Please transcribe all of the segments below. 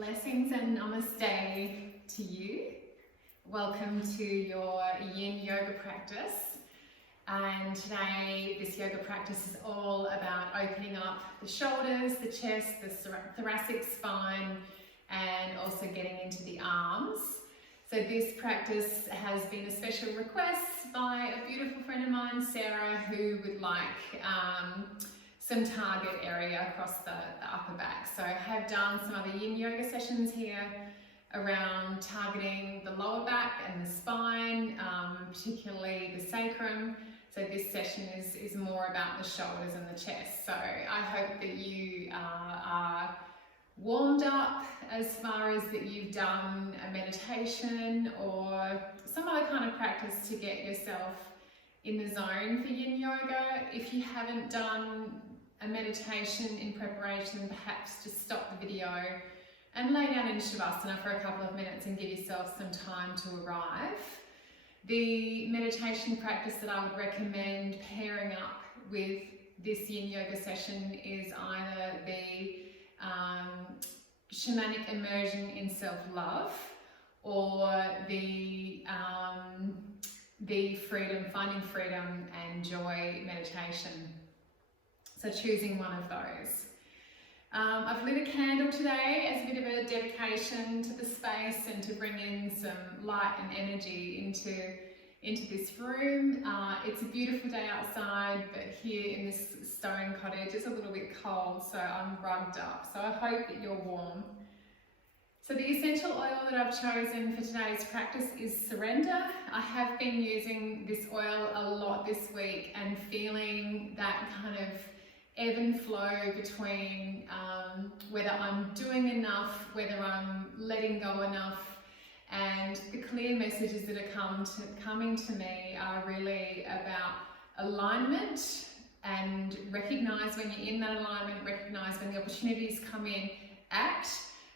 Blessings and namaste to you. Welcome to your yin yoga practice. And today this yoga practice is all about opening up the shoulders, the chest, the thoracic spine, and also getting into the arms. So this practice has been a special request by a beautiful friend of mine, Sarah, who would like some target area across the upper back. So I have done some other yin yoga sessions here around targeting the lower back and the spine, particularly the sacrum. So this session is more about the shoulders and the chest. So I hope that you are warmed up as far as that you've done a meditation or some other kind of practice to get yourself in the zone for yin yoga. If you haven't done a meditation in preparation, perhaps just stop the video and lay down in Shavasana for a couple of minutes and give yourself some time to arrive. The meditation practice that I would recommend pairing up with this yin yoga session is either the shamanic immersion in self-love or the freedom, finding freedom and joy meditation. So choosing one of those. I've lit a candle today as a bit of a dedication to the space and to bring in some light and energy into this room. It's a beautiful day outside, but here in this stone cottage it's a little bit cold, so I'm rugged up. So I hope that you're warm. So the essential oil that I've chosen for today's practice is surrender. I have been using this oil a lot this week and feeling that kind of ebb and flow between whether I'm doing enough, whether I'm letting go enough, and the clear messages that are coming to me are really about alignment, and recognize when you're in that alignment, recognize when the opportunities come in, act.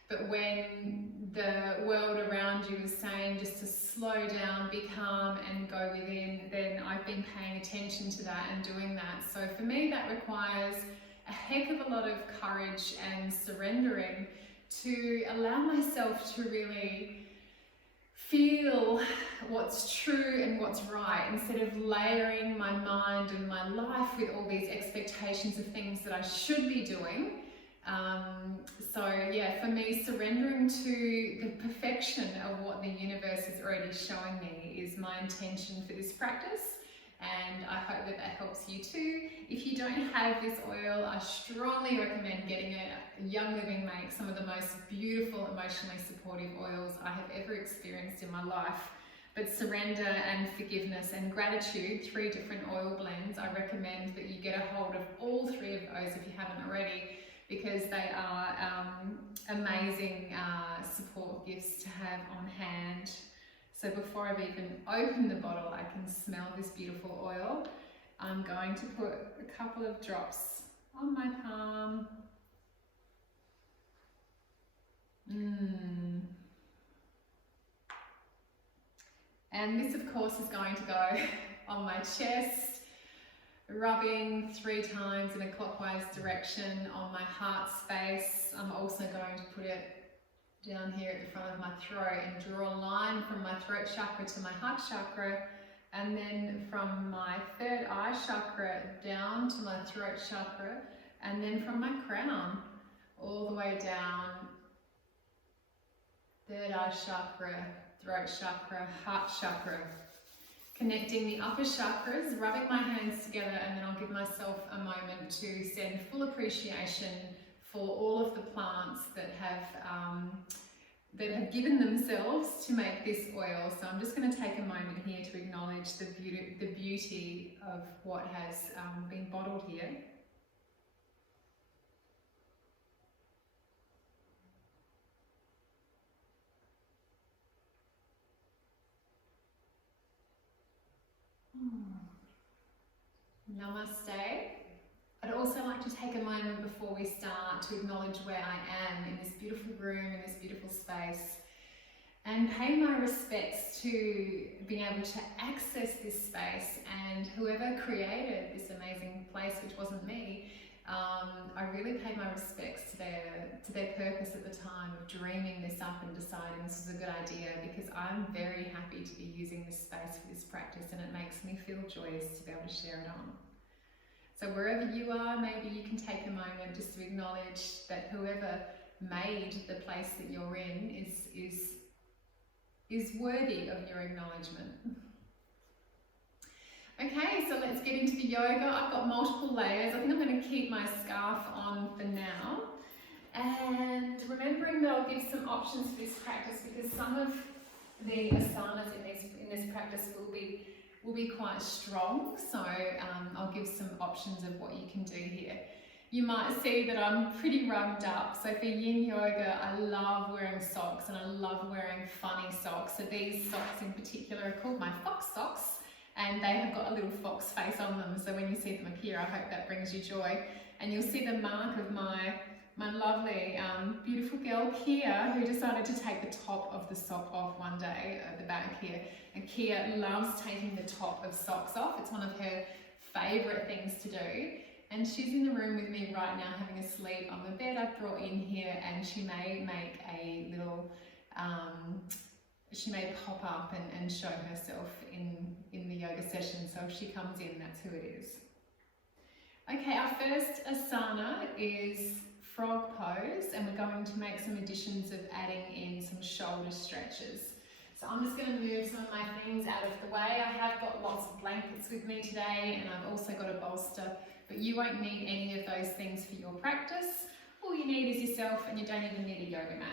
But when the world around you is saying just to slow down, be calm and go within, then I've been paying attention to that and doing that. So for me that requires a heck of a lot of courage and surrendering to allow myself to really feel what's true and what's right, instead of layering my mind and my life with all these expectations of things that I should be doing. So yeah, for me, surrendering to the perfection of what the universe is already showing me is my intention for this practice, and I hope that that helps you too. If you don't have this oil, I strongly recommend getting a Young Living makes some of the most beautiful, emotionally supportive oils I have ever experienced in my life. But surrender and forgiveness and gratitude, 3 different oil blends, I recommend that you get a hold of all 3 of those if you haven't already, because they are amazing support gifts to have on hand. So before I've even opened the bottle, I can smell this beautiful oil. I'm going to put a couple of drops on my palm. And this of course is going to go on my chest, rubbing 3 times in a clockwise direction on my heart space. I'm also going to put it down here at the front of my throat and draw a line from my throat chakra to my heart chakra, and then from my 3rd eye chakra down to my throat chakra, and then from my crown all the way down, 3rd eye chakra, throat chakra, heart chakra. Connecting the upper chakras, rubbing my hands together, and then I'll give myself a moment to send full appreciation for all of the plants that have given themselves to make this oil. So I'm just going to take a moment here to acknowledge the beauty of what has been bottled here. Namaste. I'd also like to take a moment before we start to acknowledge where I am in this beautiful room, in this beautiful space, and pay my respects to being able to access this space and whoever created this amazing place, which wasn't me. I really pay my respects to their purpose at the time of dreaming this up and deciding this is a good idea, because I'm very happy to be using this space for this practice, and it makes me feel joyous to be able to share it on. So wherever you are, maybe you can take a moment just to acknowledge that whoever made the place that you're in is worthy of your acknowledgement. Okay, so let's get into the yoga. I've got multiple layers. I think I'm going to keep my scarf on for now. And remembering that I'll give some options for this practice, because some of the asanas in this practice will be quite strong. So I'll give some options of what you can do here. You might see that I'm pretty rugged up. So for yin yoga, I love wearing socks, and I love wearing funny socks. So these socks in particular are called my fox socks, and they have got a little fox face on them. So when you see them here, I hope that brings you joy. And you'll see the mark of my lovely, beautiful girl, Kia, who decided to take the top of the sock off one day at the back here. And Kia loves taking the top of socks off. It's one of her favourite things to do. And she's in the room with me right now having a sleep on the bed I've brought in here, and she may make a little, she may pop up and show herself in the yoga session. So if she comes in, that's who it is. Okay, our first asana is frog pose, and we're going to make some additions of adding in some shoulder stretches. So I'm just going to move some of my things out of the way. I have got lots of blankets with me today, and I've also got a bolster, but you won't need any of those things for your practice. All you need is yourself, and you don't even need a yoga mat.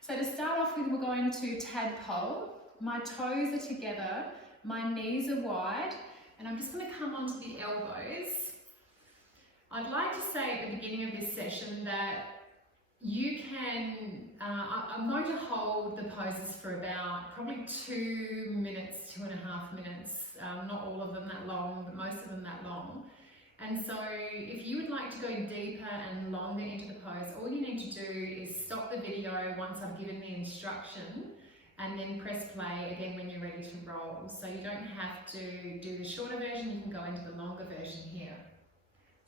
So to start off with, we're going to tadpole. My toes are together, my knees are wide, and I'm just going to come onto the elbows. I'd like to say at the beginning of this session that you can, I'm going to hold the poses for about probably 2 minutes, 2.5 minutes, not all of them that long, but most of them that long. And so if you would like to go deeper and longer into the pose, all you need to do is stop the video once I've given the instruction, and then press play again when you're ready to roll. So you don't have to do the shorter version, you can go into the longer version here.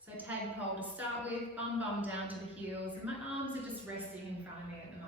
So tadpole to start with, bum down to the heels, and my arms are just resting in front of me at the moment.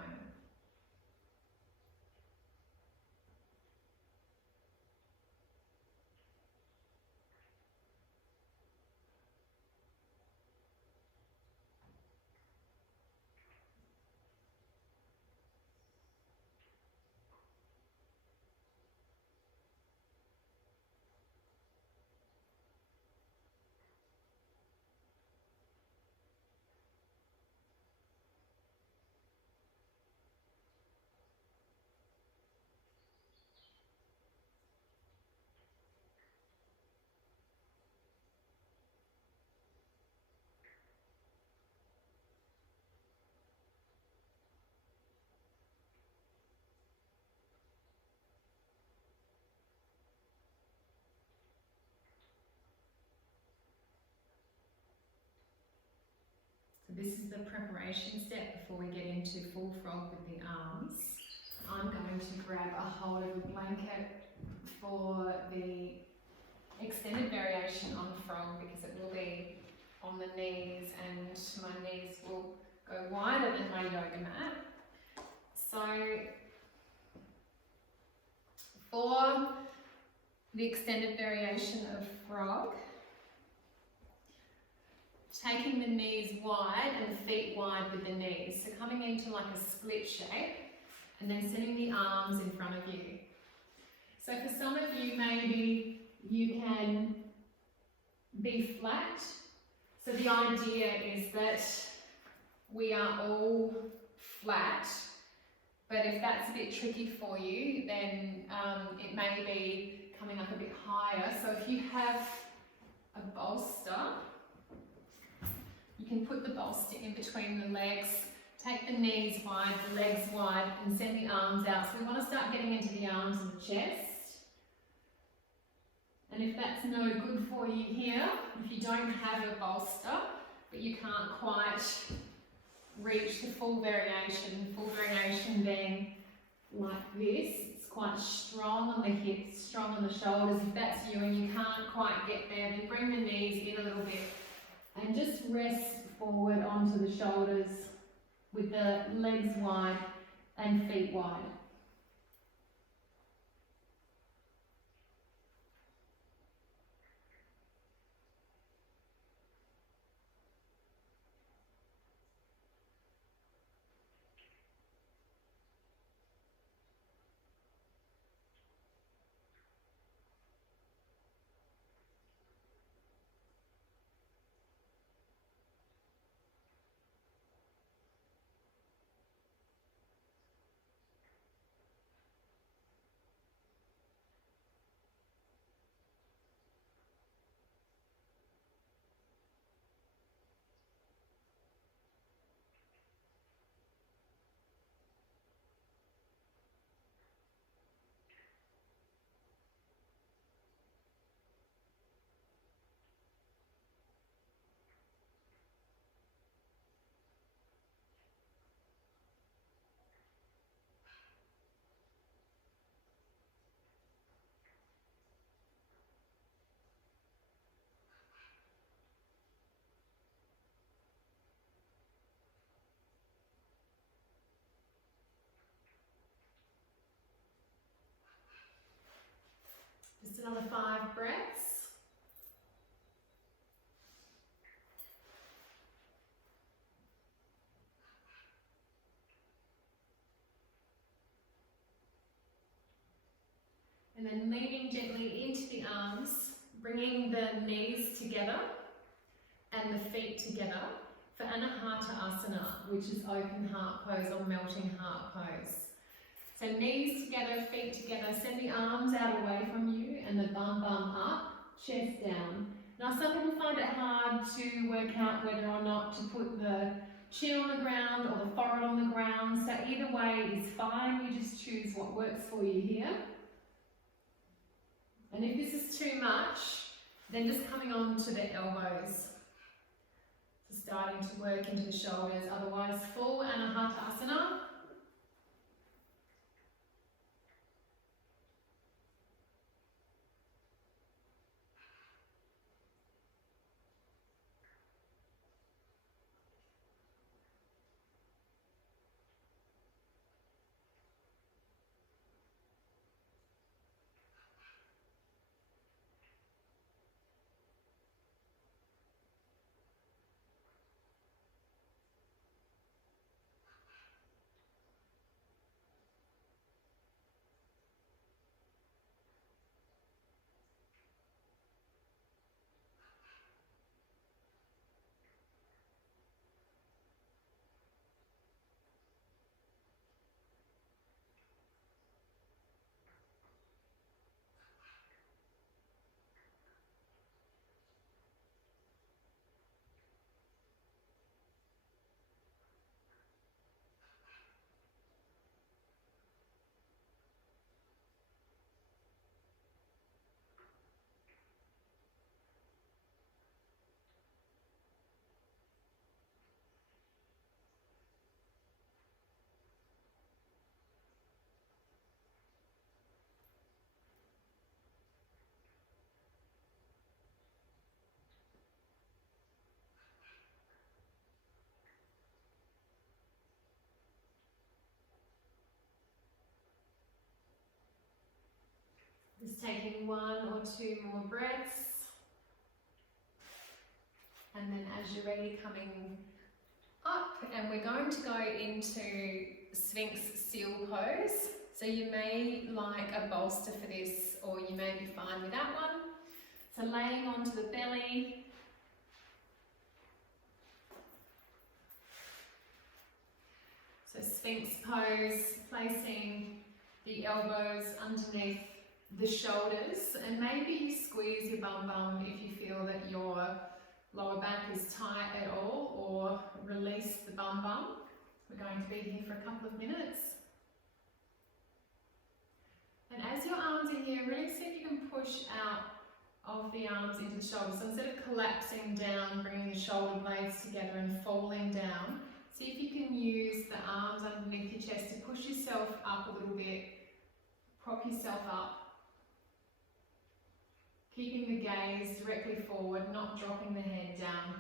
This is the preparation step before we get into full frog with the arms. I'm going to grab a hold of a blanket for the extended variation on frog, because it will be on the knees, and my knees will go wider than my yoga mat. So for the extended variation of frog, taking the knees wide and the feet wide with the knees. So coming into like a split shape, and then sending the arms in front of you. So for some of you, maybe you can be flat. So the idea is that we are all flat, but if that's a bit tricky for you, then it may be coming up a bit higher. So if you have a bolster, you can put the bolster in between the legs, take the knees wide, the legs wide, and send the arms out. So we want to start getting into the arms and the chest. And if that's no good for you here, if you don't have a bolster, but you can't quite reach the full variation being like this, it's quite strong on the hips, strong on the shoulders. If that's you and you can't quite get there, then bring the knees in a little bit. And just rest forward onto the shoulders with the legs wide and feet wide. Just another 5 breaths. And then leaning gently into the arms, bringing the knees together and the feet together for Anahata Asana, which is open heart pose or melting heart pose. So knees together, feet together, send the arms out away from you and the bum up, chest down. Now some people find it hard to work out whether or not to put the chin on the ground or the forehead on the ground, so either way is fine, you just choose what works for you here. And if this is too much, then just coming on to the elbows. So starting to work into the shoulders, otherwise full Anahata Asana. Just taking 1 or 2 more breaths. And then as you're ready, coming up, and we're going to go into Sphinx seal pose. So you may like a bolster for this, or you may be fine with that one. So laying onto the belly. So Sphinx pose, placing the elbows underneath the shoulders, and maybe you squeeze your bum if you feel that your lower back is tight at all, or release the bum. We're going to be here for a couple of minutes. And as your arms are here, really see if you can push out of the arms into the shoulders. So instead of collapsing down, bringing the shoulder blades together and falling down, see if you can use the arms underneath your chest to push yourself up a little bit, prop yourself up. Keeping the gaze directly forward, not dropping the head down.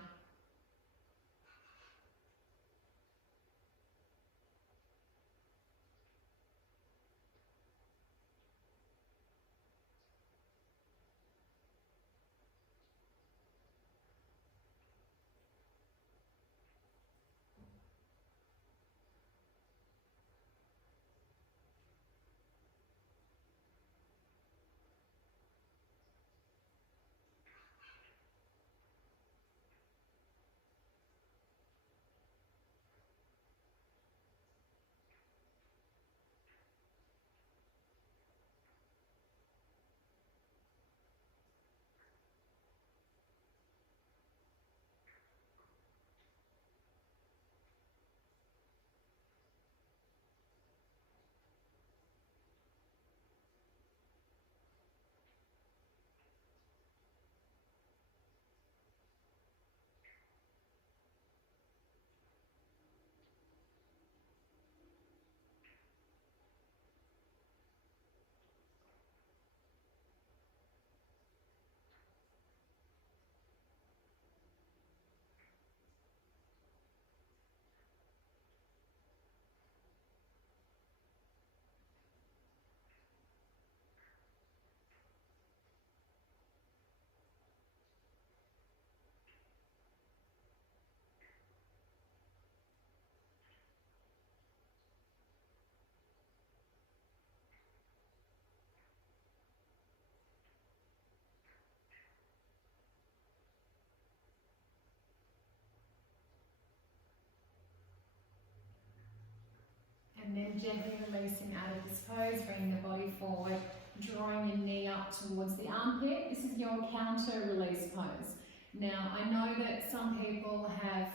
And then gently releasing out of this pose, bringing the body forward, drawing your knee up towards the armpit. This is your counter release pose. Now, I know that some people have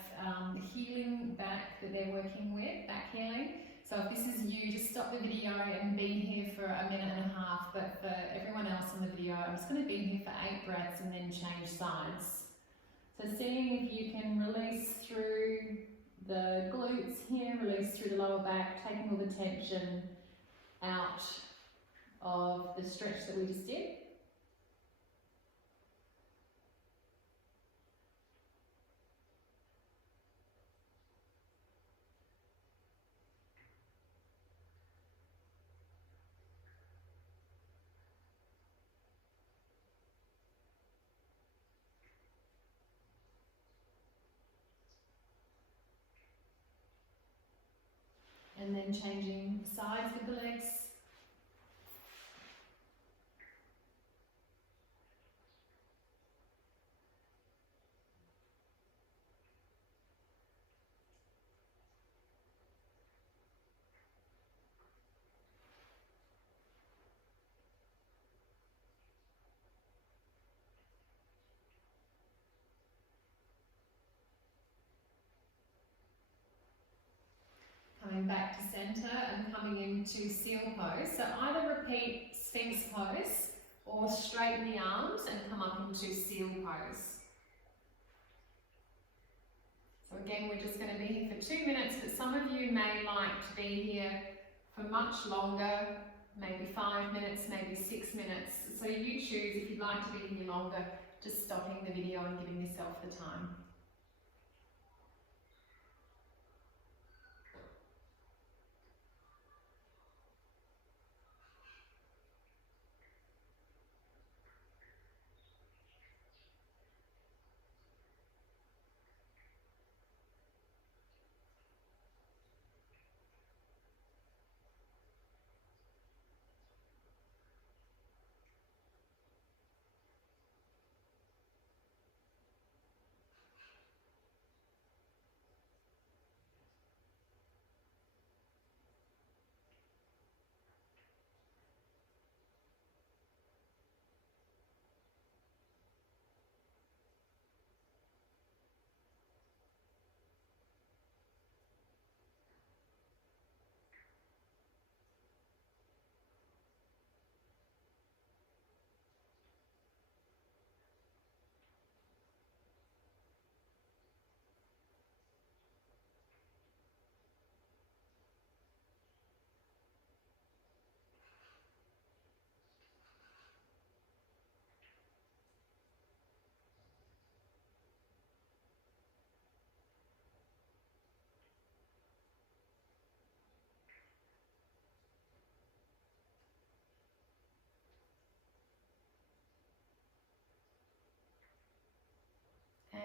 healing back that they're working with, back healing. So if this is you, just stop the video and be here for 1.5 minutes. But for everyone else on the video, I'm just going to be here for 8 breaths and then change sides. So seeing if you can release through the glutes here, release through the lower back, taking all the tension out of the stretch that we just did. And then changing sides of the legs. Coming back to center and coming into seal pose. So either repeat Sphinx pose or straighten the arms and come up into seal pose. So again, we're just going to be here for 2 minutes, but some of you may like to be here for much longer, maybe 5 minutes, maybe 6 minutes. So you choose if you'd like to be here longer, just stopping the video and giving yourself the time.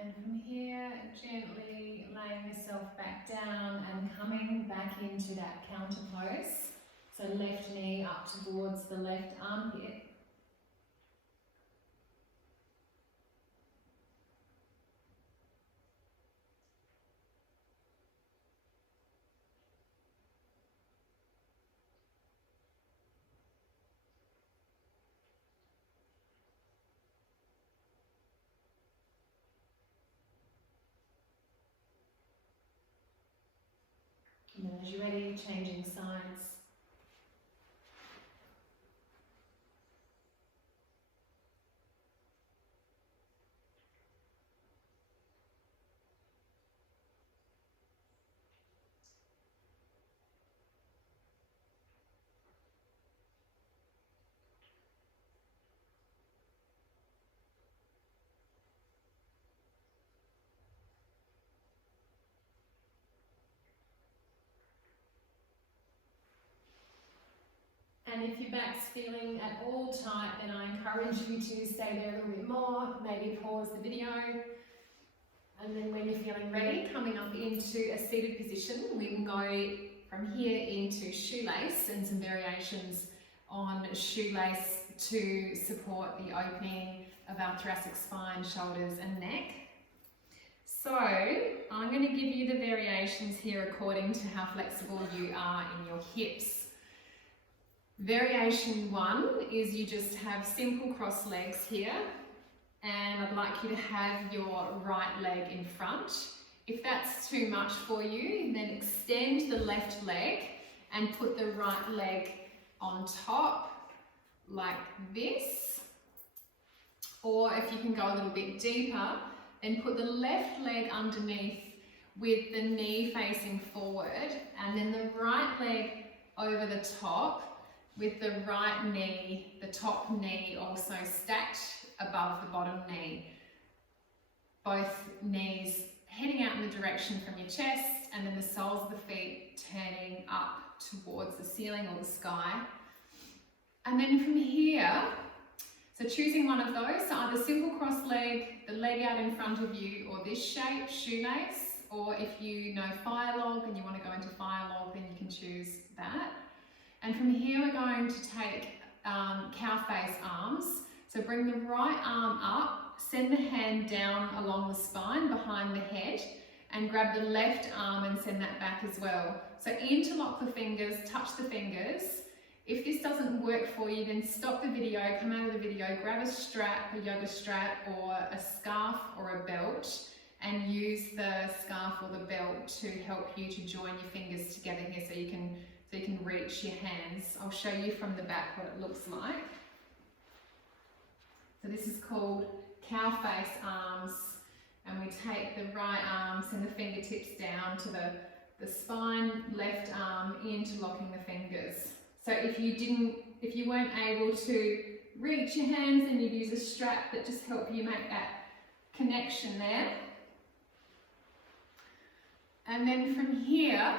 And from here, gently laying yourself back down and coming back into that counter pose. So left knee up towards the left armpit. And then as you're ready, changing sides. And if your back's feeling at all tight, then I encourage you to stay there a little bit more, maybe pause the video. And then when you're feeling ready, coming up into a seated position, we will go from here into shoelace and some variations on shoelace to support the opening of our thoracic spine, shoulders and neck. So I'm going to give you the variations here according to how flexible you are in your hips. Variation 1 is you just have simple cross legs here, and I'd like you to have your right leg in front. If that's too much for you, then extend the left leg and put the right leg on top like this. Or if you can go a little bit deeper, then put the left leg underneath with the knee facing forward, and then the right leg over the top with the right knee, the top knee also stacked above the bottom knee. Both knees heading out in the direction from your chest, and then the soles of the feet turning up towards the ceiling or the sky. And then from here, so choosing one of those, so either simple cross leg, the leg out in front of you, or this shape, shoelace, or if you know fire log and you want to go into fire log, then you can choose that. And from here we're going to take cow face arms. So bring the right arm up, send the hand down along the spine behind the head, and grab the left arm and send that back as well. So interlock the fingers, touch the fingers. If this doesn't work for you, then stop the video, come out of the video, grab a strap, a yoga strap or a scarf or a belt, and use the scarf or the belt to help you to join your fingers together here so you can reach your hands. I'll show you from the back what it looks like. So this is called cow face arms, and we take the right arm, send the fingertips down to the spine, left arm interlocking the fingers. So if you weren't able to reach your hands, then you'd use a strap that just help you make that connection there. And then from here,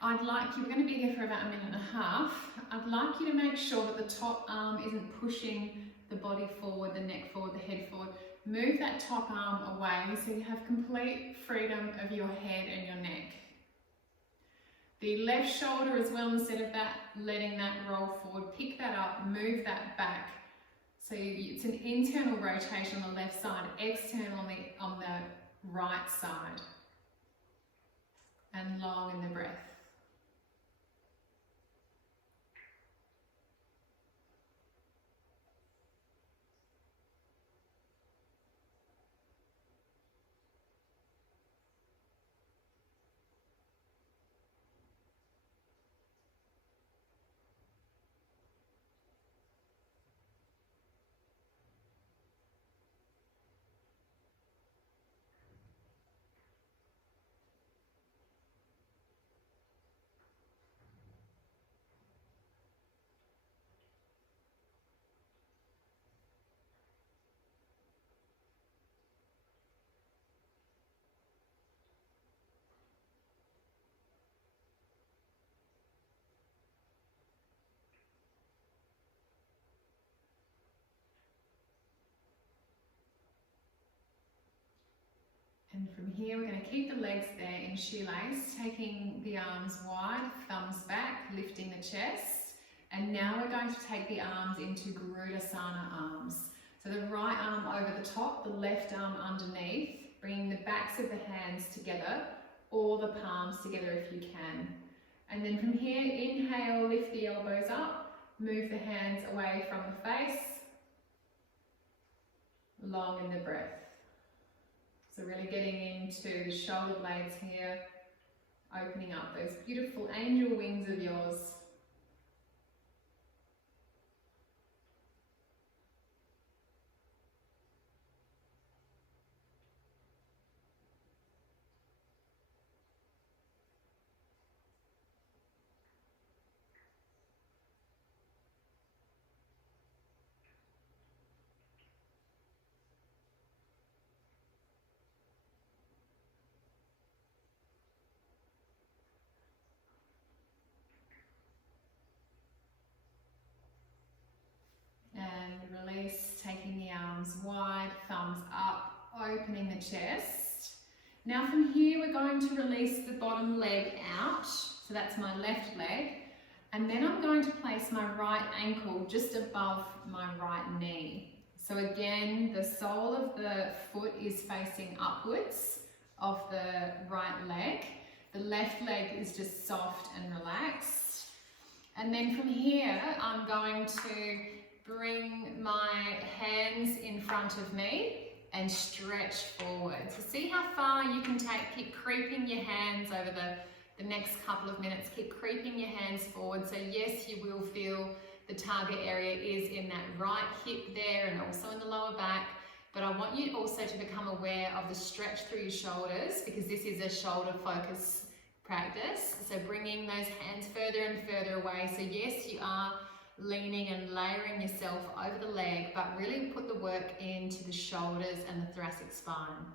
we're going to be here for about a minute and a half. I'd like you to make sure that the top arm isn't pushing the body forward, the neck forward, the head forward. Move that top arm away so you have complete freedom of your head and your neck. The left shoulder as well, instead of that, letting that roll forward, pick that up, move that back. So it's an internal rotation on the left side, external on the right side. And long in the breath. And from here, we're going to keep the legs there in shoelace, taking the arms wide, thumbs back, lifting the chest. And now we're going to take the arms into Garudasana arms. So the right arm over the top, the left arm underneath, bringing the backs of the hands together, or the palms together if you can. And then from here, inhale, lift the elbows up, move the hands away from the face, long in the breath. So really getting into the shoulder blades here, opening up those beautiful angel wings of yours. Release, taking the arms wide, thumbs up, opening the chest. Now from here we're going to release the bottom leg out, so that's my left leg, and then I'm going to place my right ankle just above my right knee. So again, the sole of the foot is facing upwards of the right leg. The left leg is just soft and relaxed. And then from here, I'm going to bring my hands in front of me and stretch forward. So see how far you can take. Keep creeping your hands over the next couple of minutes. Keep creeping your hands forward. So yes, you will feel the target area is in that right hip there and also in the lower back. But I want you also to become aware of the stretch through your shoulders, because this is a shoulder focus practice. So bringing those hands further and further away. So yes, you are leaning and layering yourself over the leg, but really put the work into the shoulders and the thoracic spine.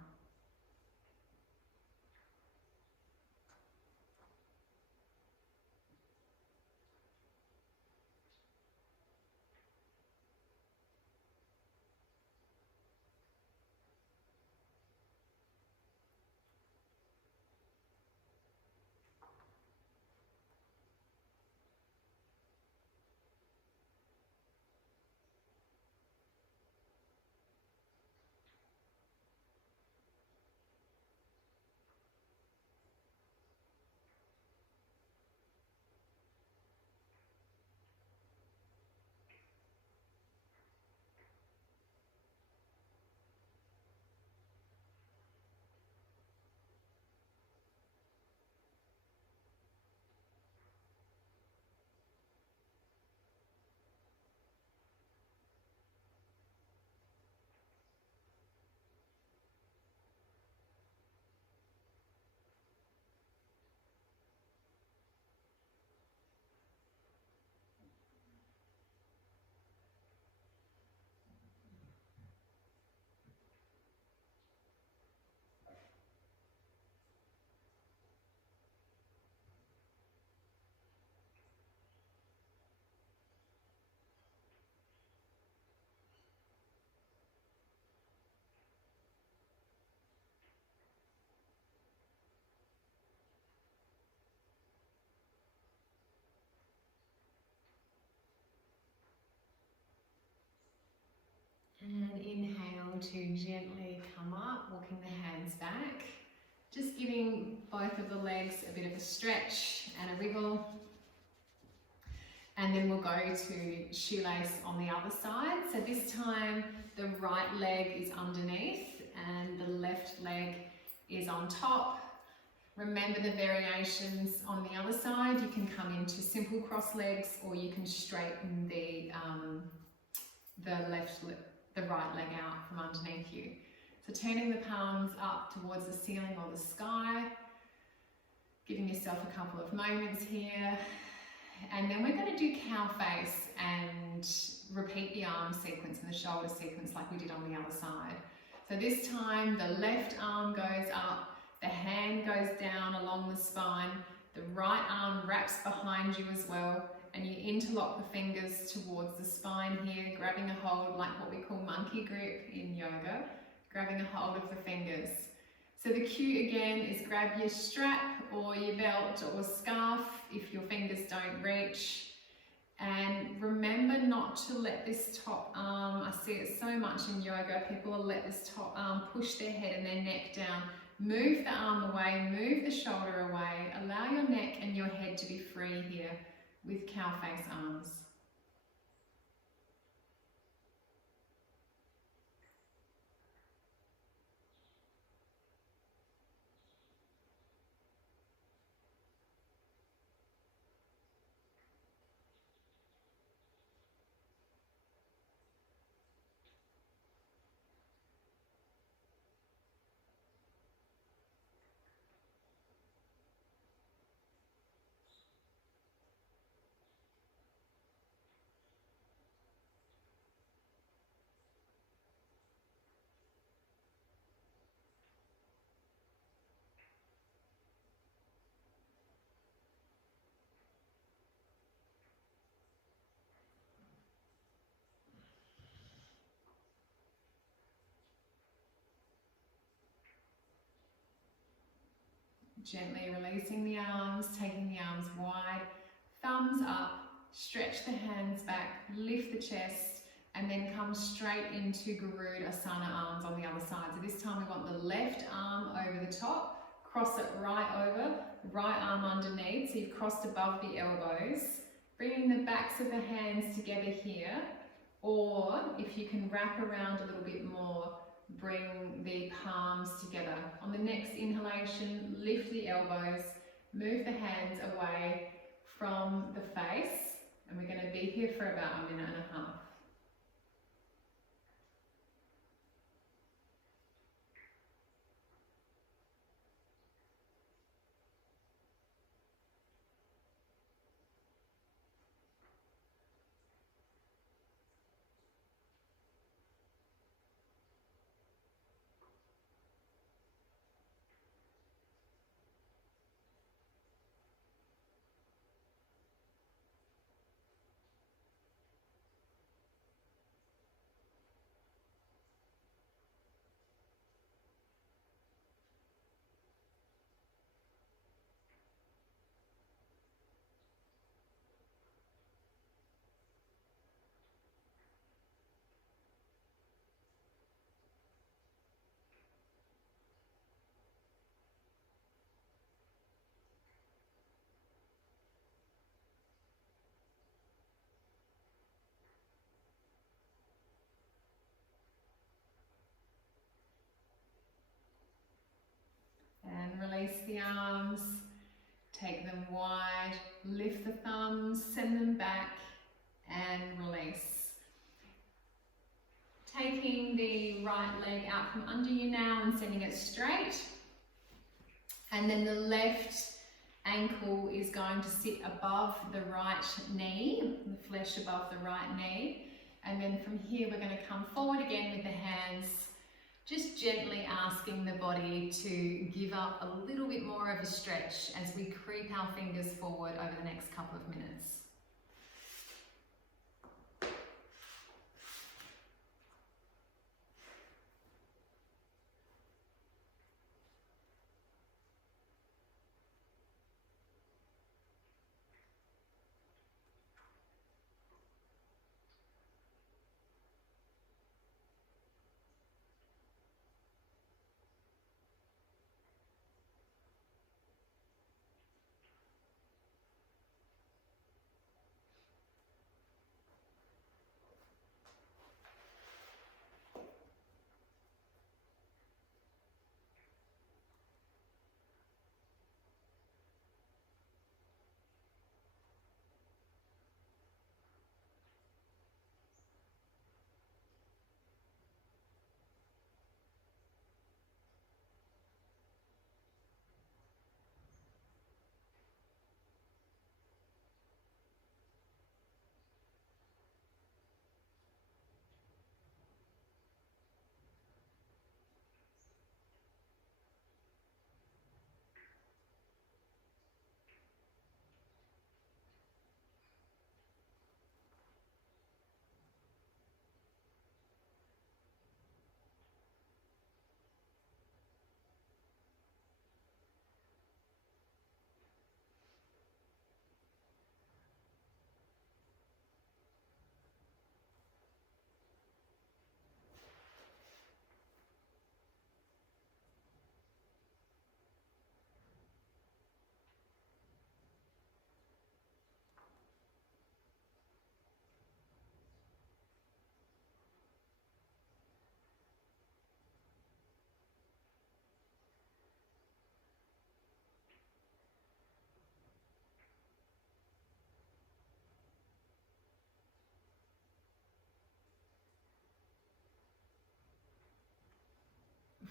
And inhale to gently come up, walking the hands back. Just giving both of the legs a bit of a stretch and a wiggle. And then we'll go to shoelace on the other side. So this time the right leg is underneath and the left leg is on top. Remember the variations on the other side. You can come into simple cross legs, or you can straighten the right leg out from underneath you. So turning the palms up towards the ceiling or the sky, giving yourself a couple of moments here. And then we're going to do cow face and repeat the arm sequence and the shoulder sequence like we did on the other side. So this time the left arm goes up, the hand goes down along the spine, the right arm wraps behind you as well, and you interlock the fingers towards the spine here, grabbing a hold like what we call monkey grip in yoga, grabbing a hold of the fingers. So the cue again is grab your strap or your belt or scarf if your fingers don't reach. And remember not to let this top arm, I see it so much in yoga, people will let this top arm push their head and their neck down. Move the arm away, move the shoulder away, allow your neck and your head to be free here with cow face arms. Gently releasing the arms, taking the arms wide, thumbs up, stretch the hands back, lift the chest, and then come straight into Garudasana arms on the other side. So this time we want the left arm over the top, cross it right over, right arm underneath, so you've crossed above the elbows, bringing the backs of the hands together here, or if you can wrap around a little bit more, bring the palms together. On the next inhalation, lift the elbows, move the hands away from the face, and we're going to be here for about a minute and a half. And release the arms, take them wide, lift the thumbs, send them back, and release. Taking the right leg out from under you now and sending it straight. And then the left ankle is going to sit above the right knee, the flesh above the right knee. And then from here we're going to come forward again with the hands, just gently asking the body to give up a little bit more of a stretch as we creep our fingers forward over the next couple of minutes.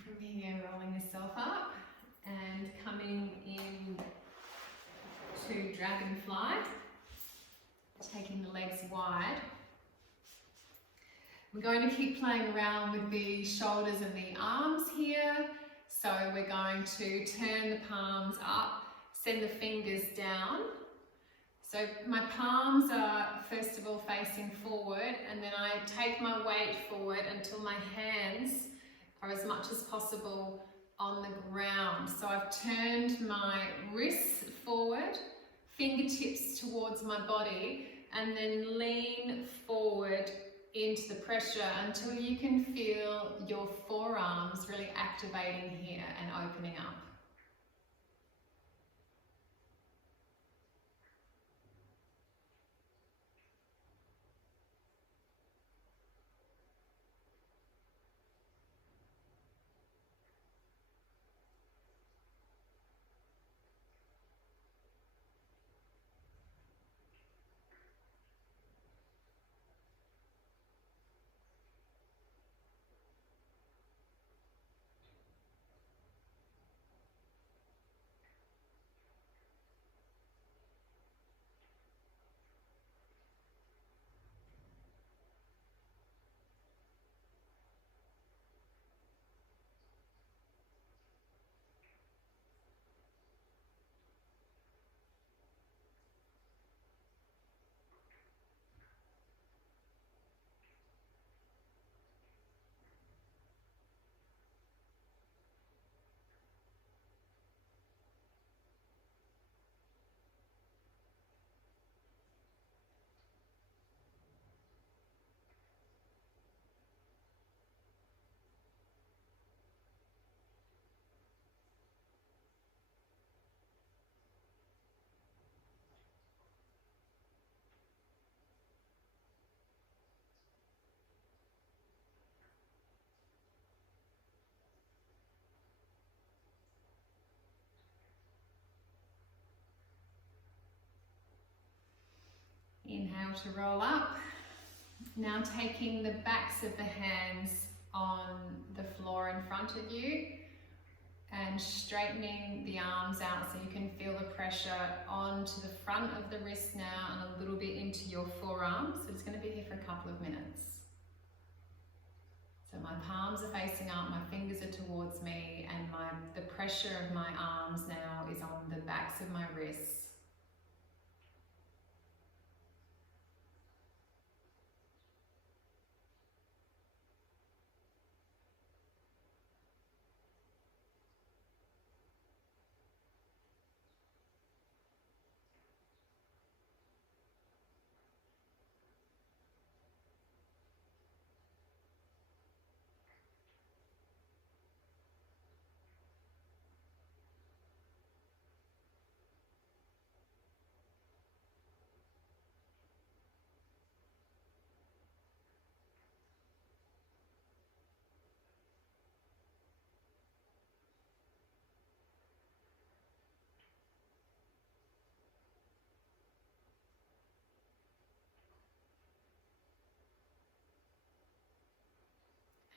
From here, rolling yourself up and coming in to dragonfly, taking the legs wide. We're going to keep playing around with the shoulders and the arms here. So we're going to turn the palms up, send the fingers down. So my palms are first of all facing forward, and then I take my weight forward until my hands are as much as possible on the ground. So I've turned my wrists forward, fingertips towards my body, and then lean forward into the pressure until you can feel your forearms really activating here and opening up. Inhale to roll up. Now taking the backs of the hands on the floor in front of you and straightening the arms out so you can feel the pressure onto the front of the wrist now and a little bit into your forearms. So it's going to be here for a couple of minutes. So my palms are facing up, my fingers are towards me, and the pressure of my arms now is on the backs of my wrists.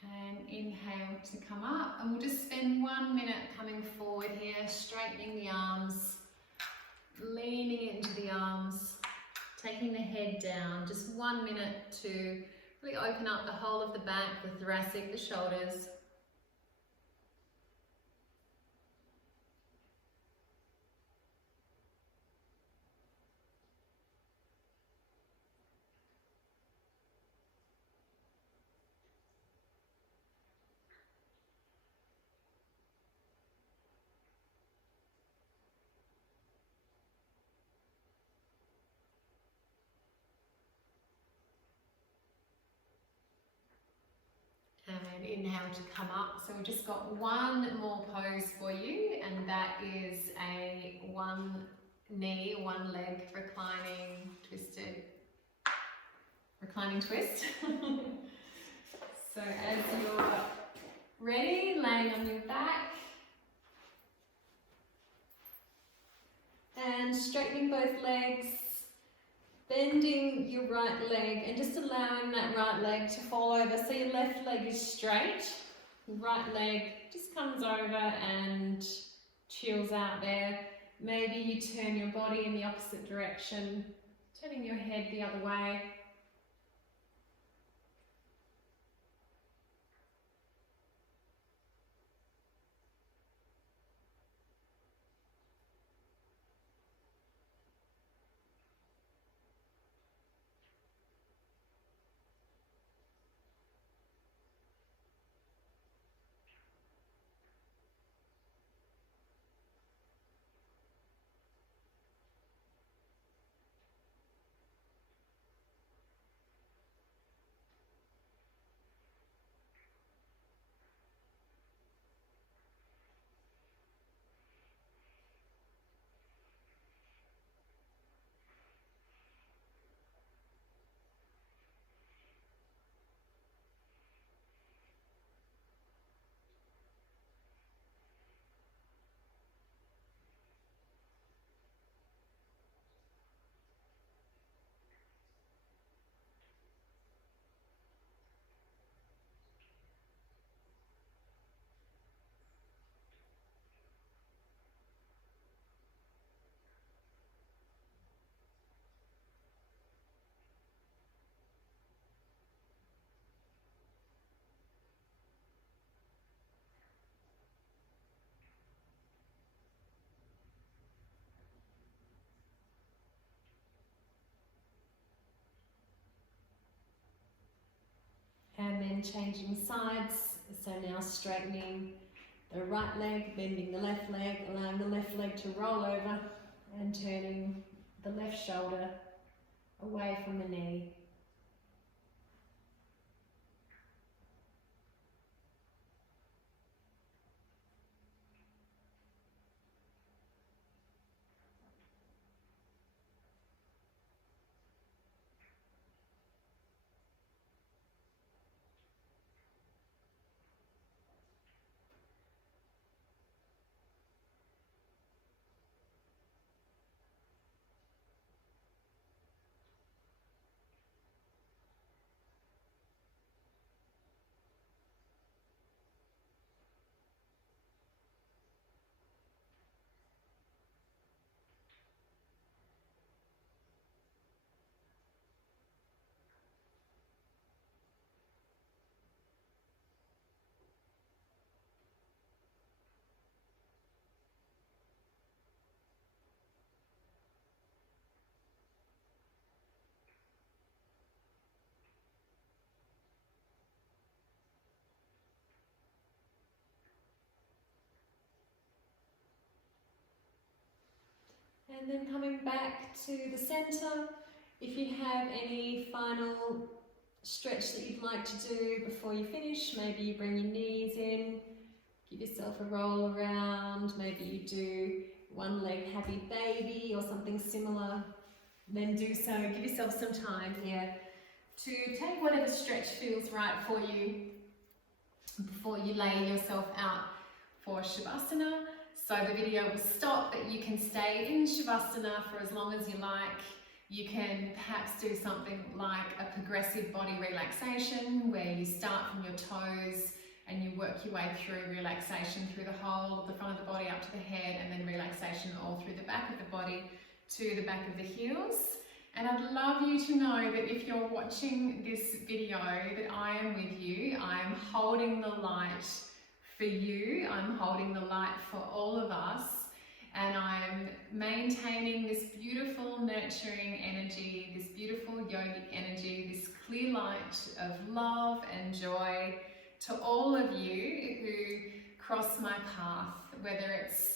And inhale to come up, and we'll just spend 1 minute coming forward here, straightening the arms, leaning into the arms, taking the head down. Just 1 minute to really open up the whole of the back, the thoracic, the shoulders. And inhale to come up. So we've just got one more pose for you, and that is a one knee, one leg reclining twist. So as you're ready, laying on your back and straightening both legs, bending your right leg and just allowing that right leg to fall over. So your left leg is straight, right leg just comes over and chills out there. Maybe you turn your body in the opposite direction, turning your head the other way. and then changing sides. So now straightening the right leg, bending the left leg, allowing the left leg to roll over and turning the left shoulder away from the knee. And then coming back to the center, if you have any final stretch that you'd like to do before you finish, maybe you bring your knees in, give yourself a roll around, maybe you do one leg happy baby or something similar, then do so. Give yourself some time here to take whatever stretch feels right for you before you lay yourself out for Shavasana. So the video will stop, but you can stay in Shavasana for as long as you like. You can perhaps do something like a progressive body relaxation where you start from your toes and you work your way through relaxation through the whole of the front of the body up to the head, and then relaxation all through the back of the body to the back of the heels. And I'd love you to know that if you're watching this video, that I am with you. I'm holding the light for you. I'm holding the light for all of us, and I'm maintaining this beautiful nurturing energy, this beautiful yogic energy, this clear light of love and joy to all of you who cross my path, whether it's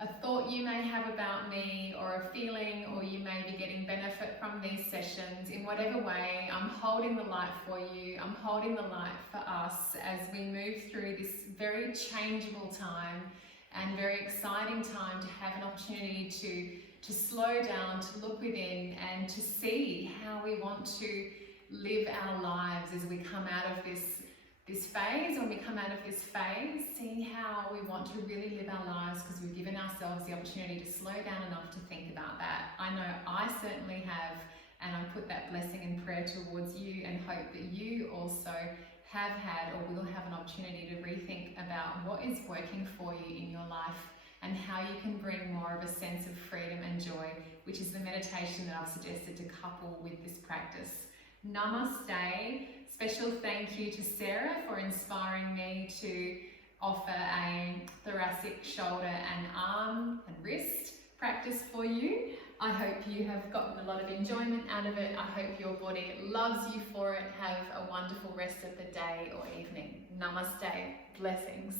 a thought you may have about me or a feeling, or you may be getting benefit from these sessions. In whatever way, I'm holding the light for you. I'm holding the light for us as we move through this very changeable time and very exciting time to have an opportunity to slow down, to look within and to see how we want to live our lives as we come out of this phase. When we come out of this phase, see how we want to really live our lives, because we've given ourselves the opportunity to slow down enough to think about that. I know I certainly have, and I put that blessing and prayer towards you and hope that you also have had or will have an opportunity to rethink about what is working for you in your life and how you can bring more of a sense of freedom and joy, which is the meditation that I've suggested to couple with this practice. Namaste. Special thank you to Sarah for inspiring me to offer a thoracic shoulder and arm and wrist practice for you. I hope you have gotten a lot of enjoyment out of it. I hope your body loves you for it. Have a wonderful rest of the day or evening. Namaste. Blessings.